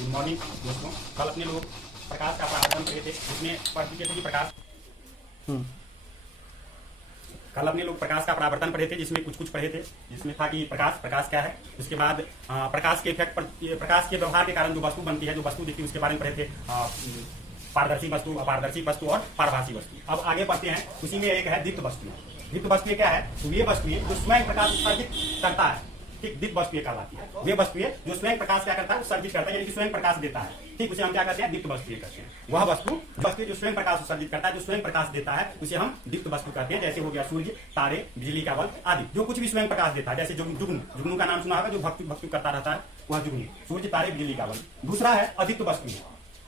Good morning दोस्तों। कल अपने लोग प्रकाश का परावर्तन पढ़े थे, उसमें पढ़ चुके थे कि प्रकाश कल अपने लोग प्रकाश का परावर्तन पढ़े थे, जिसमें कुछ पढ़े थे, जिसमें था कि प्रकाश क्या है। उसके बाद प्रकाश के इफेक्ट पर, प्रकाश के व्यवहार के कारण जो वस्तु बनती है, जो वस्तु दिखती है, उसके बारे में पढ़े थे। पारदर्शी वस्तु, अपारदर्शी वस्तु और पारभासी वस्तु। अब आगे बढ़ते हैं, उसी में एक है दीप्त वस्तु। दीप्त वस्तु क्या है? तो ये वस्तुएं जो स्वयं प्रकाश उत्सर्जित करता है, ठीक, दीप्त वस्तुएं कहलाती है। वे वस्तुएं जो स्वयं प्रकाश क्या करता है, उत्सर्जित करता है, यानी कि स्वयं प्रकाश देता है, ठीक, उसे हम क्या कहते हैं? दीप्त वस्तुएं कहते हैं। वह वस्तु जो स्वयं प्रकाश उत्सर्जित करता है, जो स्वयं प्रकाश देता है, उसे हम दीप्त वस्तु कहते हैं। जैसे हो गया सूर्य, तारे, बिजली का बल्ब आदि, जो कुछ भी स्वयं प्रकाश देता है। जैसे जुगनू का नाम सुना होगा, जो भक्ति करता रहता है, वह जुगनू, सूर्य, तारे, बिजली का बल्ब। दूसरा है अदीप्त वस्तु।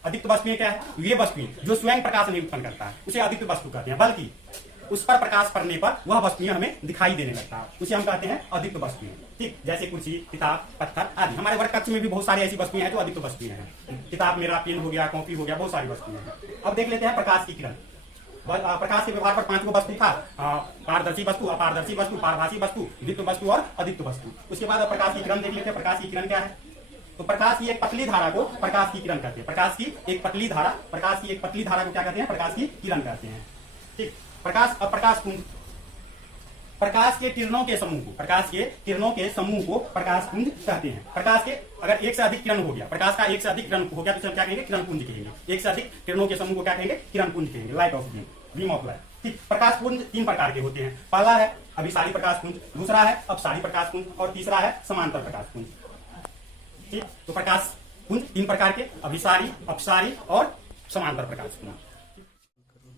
अदीप्त वस्तुएं क्या है? ये वस्तुएं जो स्वयं प्रकाश नहीं उत्पन्न करता है, उसे अदीप्त वस्तु कहते हैं, बल्कि उस पर प्रकाश पड़ने पर वह वस्तुएं हमें दिखाई देने लगता है, उसे हम कहते हैं अदीप्त वस्तुएं, ठीक। जैसे कुर्सी, किताब, पत्थर आदि। हमारे वर्ग कक्ष में भी बहुत सारी ऐसी वस्तुएं हैं जो अदीप्त वस्तुएं हैं। किताब मेरा, पेन हो गया, कॉपी हो गया, बहुत सारी वस्तुएं हैं। अब देख लेते हैं प्रकाश की किरण। प्रकाश के व्यवहार पर 5 वस्तु था। पारदर्शी वस्तु, अपारदर्शी वस्तु, पारभासी वस्तु, दीप्त वस्तु और अदीप्त वस्तु। उसके बाद प्रकाश की किरण देख लेते हैं। प्रकाश की किरण क्या है? तो प्रकाश की एक पतली धारा को प्रकाश की किरण कहते हैं। प्रकाश की एक पतली धारा को क्या कहते हैं? प्रकाश की किरण कहते हैं, ठीक। प्रकाश पुंज, प्रकाश के किरणों के समूह को प्रकाश पुंज कहते हैं। प्रकाश के अगर एक से अधिक किरण हो गया, प्रकाश का एक से अधिक किरण हो गया, तो हम क्या कहेंगे? किरण पुंज कहेंगे। एक से अधिक किरणों के समूह को क्या कहेंगे? किरण पुंज कहेंगे। Light of beam of light, ठीक। प्रकाश पुंज 3 प्रकार के होते हैं। पहला है अभिसारी प्रकाश पुंज, दूसरा है अपसारी प्रकाश पुंज और तीसरा है समांतर प्रकाश पुंज, ठीक। तो प्रकाश पुंज 3 प्रकार के, अभिसारी, अपसारी और समांतर प्रकाश पुंज।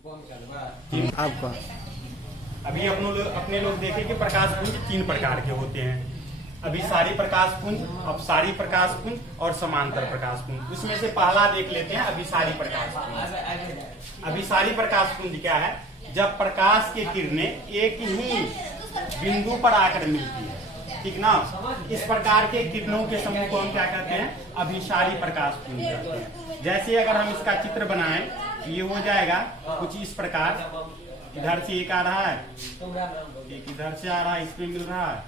आपका अभी अपने लोग देखें कि प्रकाश पुंज 3 प्रकार के होते हैं। अभिसारी प्रकाश पुंज, अपसारी प्रकाश पुंज और समांतर प्रकाश पुंज। उसमें से पहला देख लेते हैं अभिसारी प्रकाश पुंज। अभिसारी प्रकाश पुंज क्या है? जब प्रकाश की किरणें एक ही बिंदु पर आकर मिलती है, ठीक ना। इस प्रकार के किरणों के समूह को हम क्या कहते हैं? अभिसारी प्रकाश पुंज कहते हैं। जैसे अगर हम इसका चित्र बनाएं, ये हो जाएगा कुछ इस प्रकार। इधर से एक आ रहा है, एक इधर से आ रहा है, इसमें मिल रहा है,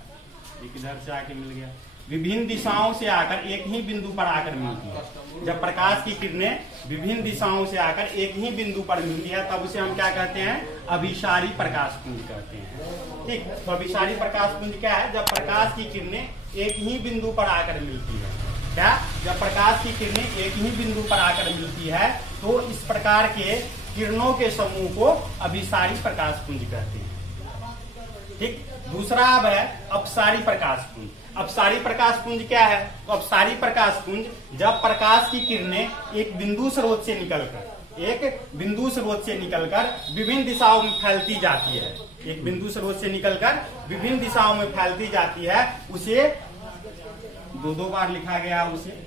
एक इधर से आके मिल गया। विभिन्न दिशाओं से आकर एक ही बिंदु पर आकर मिलती है। जब प्रकाश की किरणें विभिन्न दिशाओं से आकर एक ही बिंदु पर मिलती है, तब उसे हम क्या कहते हैं? अभिसारी प्रकाश पुंज कहते हैं, ठीक। तो अभिसारी प्रकाश पुंज क्या है? जब प्रकाश की किरणें एक ही बिंदु पर आकर मिलती है। क्या? जब प्रकाश की किरणें एक ही बिंदु पर आकर मिलती है, तो इस प्रकार के किरणों के समूह को अभिसारी प्रकाश पुंज कहते हैं, ठीक। दूसरा अब है अपसारी प्रकाश पुंज। अपसारी प्रकाश पुंज क्या है? तो अपसारी प्रकाश पुंज जब प्रकाश की किरणें एक बिंदु स्रोत से निकलकर विभिन्न दिशाओं में फैलती जाती है, एक बिंदु स्रोत से निकलकर विभिन्न दिशाओं में फैलती जाती है, उसे 2 बार लिखा गया, उसे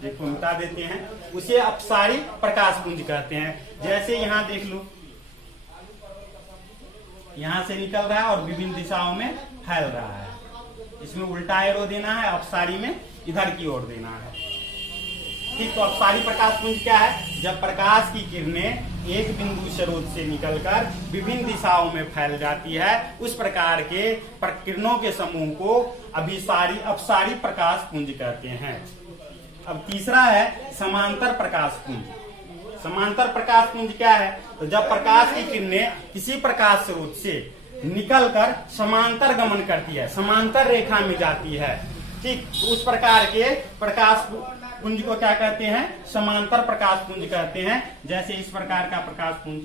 देखो मिटा देते हैं, उसे अपसारी प्रकाश पुंज कहते हैं। जैसे यहाँ देख लो, यहाँ से निकल रहा है और विभिन्न दिशाओं में फैल रहा है। इसमें उल्टा एरो देना है, अपसारी में इधर की ओर देना है, ठीक। तो अपसारी प्रकाश पुंज क्या है? जब प्रकाश की किरणें एक बिंदु स्रोत से निकलकर विभिन्न दिशाओं में फैल जाती है, उस प्रकार के किरणों के समूह को अपसारी प्रकाश पुंज कहते हैं। अब तीसरा है समांतर प्रकाश पुंज। समांतर प्रकाश पुंज क्या है? तो जब प्रकाश की किरणें किसी प्रकाश स्रोत से निकलकर समांतर गमन करती है, समांतर रेखा में जाती है, ठीक। तो उस प्रकार के प्रकाश पुंज को क्या कहते हैं? समांतर प्रकाश पुंज कहते हैं। जैसे इस प्रकार का प्रकाश पुंज,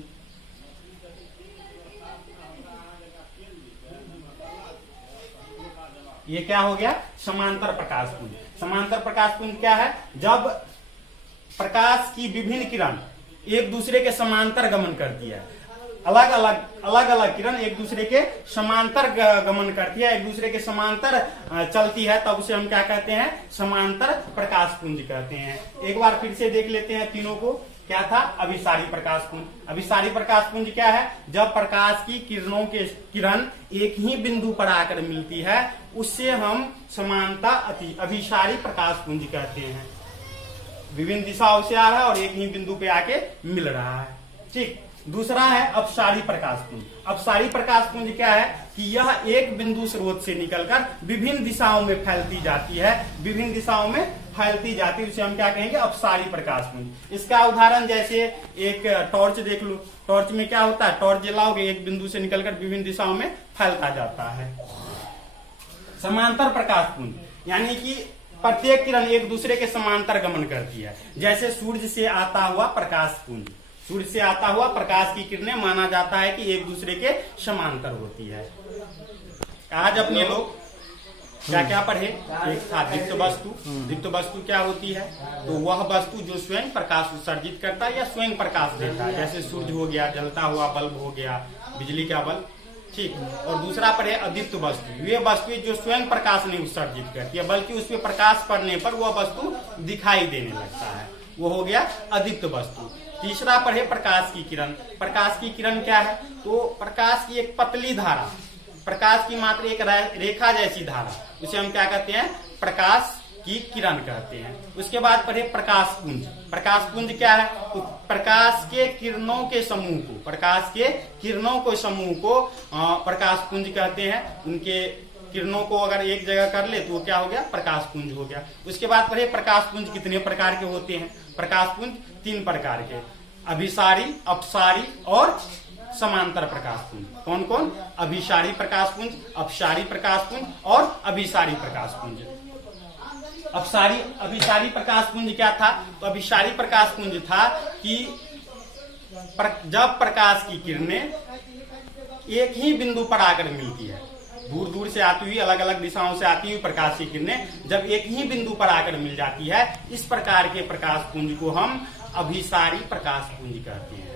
ये क्या हो गया? समांतर प्रकाश पुंज। समांतर प्रकाश पुंज क्या है? जब प्रकाश की विभिन्न किरण एक दूसरे के समांतर गमन करती है, अलग अलग किरण एक दूसरे के समांतर गमन करती है, एक दूसरे के समांतर चलती है, तब उसे हम क्या कहते हैं? समांतर प्रकाश पुंज कहते हैं। एक बार फिर से देख लेते हैं तीनों को। क्या था? अभिसारी प्रकाश पुंज। अभिसारी प्रकाश पुंज क्या है? जब प्रकाश की किरण एक ही बिंदु पर आकर मिलती है, उससे हम अभिसारी प्रकाश पुंज कहते हैं। विभिन्न दिशाओं से आ रहा है और एक ही बिंदु पे आके मिल रहा है, ठीक। दूसरा है अपसारी प्रकाश पुंज। अपसारी प्रकाश पुंज क्या है कि यह एक बिंदु स्रोत से निकलकर विभिन्न दिशाओं में फैलती जाती है, विभिन्न दिशाओं में फैलती जाती है, उसे हम क्या कहेंगे, अपसारी प्रकाश पुंज। इसका उदाहरण जैसे एक टॉर्च देख लो, टॉर्च में क्या होता है, टॉर्च जलाओगे एक बिंदु से निकलकर विभिन्न दिशाओं में फैलता जाता है। समांतर प्रकाश पुंज यानी कि प्रत्येक किरण एक दूसरे के समांतर गमन करती है, जैसे सूर्य से आता हुआ प्रकाश पुंज। सूर्य से आता हुआ प्रकाश की किरणें माना जाता है कि एक दूसरे के समांतर होती है। आज अपने लोग क्या क्या पढ़े, एक था दीप्त वस्तु। दीप्त वस्तु क्या होती है, तो वह वस्तु जो स्वयं प्रकाश उत्सर्जित करता है या स्वयं प्रकाश देता है, जैसे सूर्य हो गया, जलता हुआ बल्ब हो गया, बिजली का बल्ब, ठीक। और दूसरा पर है अदीप्त वस्तु, वे वस्तु जो स्वयं प्रकाश नहीं उत्सर्जित करती है बल्कि उसपे प्रकाश पड़ने पर वह वस्तु दिखाई देने लगता है, वो हो गया अदीप्त वस्तु। तीसरा पर है प्रकाश की किरण। प्रकाश की किरण क्या है, तो प्रकाश की एक पतली धारा, प्रकाश की मात्र एक रेखा जैसी धारा, उसे हम क्या कहते हैं, प्रकाश की किरण कहते हैं। उसके बाद पर है प्रकाश पुंज। प्रकाश पुंज क्या है, तो प्रकाश के किरणों के समूह को, प्रकाश के किरणों के समूह को प्रकाश पुंज कहते हैं। उनके किरणों को अगर एक जगह कर ले तो वो क्या हो गया, प्रकाश पुंज हो गया। उसके बाद पर है प्रकाश पुंज कितने प्रकार के होते हैं, प्रकाश पुंज 3 प्रकार के, अभिसारी, अपसारी और समांतर प्रकाश पुंज। कौन कौन, अभिसारी प्रकाश पुंज, अपसारी प्रकाश पुंज और अभिसारी प्रकाश पुंज। अभिसारी प्रकाश पुंज क्या था, तो अभिसारी प्रकाश पुंज था कि जब प्रकाश की किरणें एक ही बिंदु पर आकर मिलती है, दूर दूर से आती हुई, अलग अलग दिशाओं से आती हुई प्रकाश की किरणें जब एक ही बिंदु पर आकर मिल जाती है, इस प्रकार के प्रकाश पुंज को हम अभिसारी प्रकाश पुंज कहते हैं।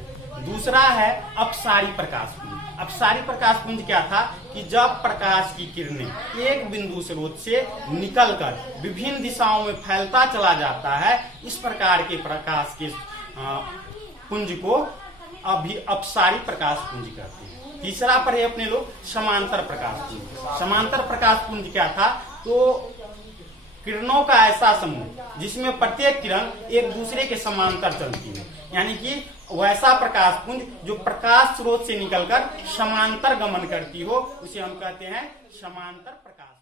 दूसरा है अपसारी प्रकाश पुंज। अपसारी प्रकाश पुंज क्या था कि जब प्रकाश की किरणें एक बिंदु स्रोत से निकलकर विभिन्न दिशाओं में फैलता चला जाता है, इस प्रकार के प्रकाश के पुंज को अपसारी प्रकाश पुंज कहते हैं। तीसरा पर है अपने लोग समांतर प्रकाश पुंज। समांतर प्रकाश पुंज क्या था, तो किरणों का ऐसा समूह जिसमें प्रत्येक किरण एक दूसरे के समांतर चलती है, यानी कि वैसा प्रकाश पुंज जो प्रकाश स्रोत से निकलकर समांतर गमन करती हो, उसे हम कहते हैं समांतर प्रकाश।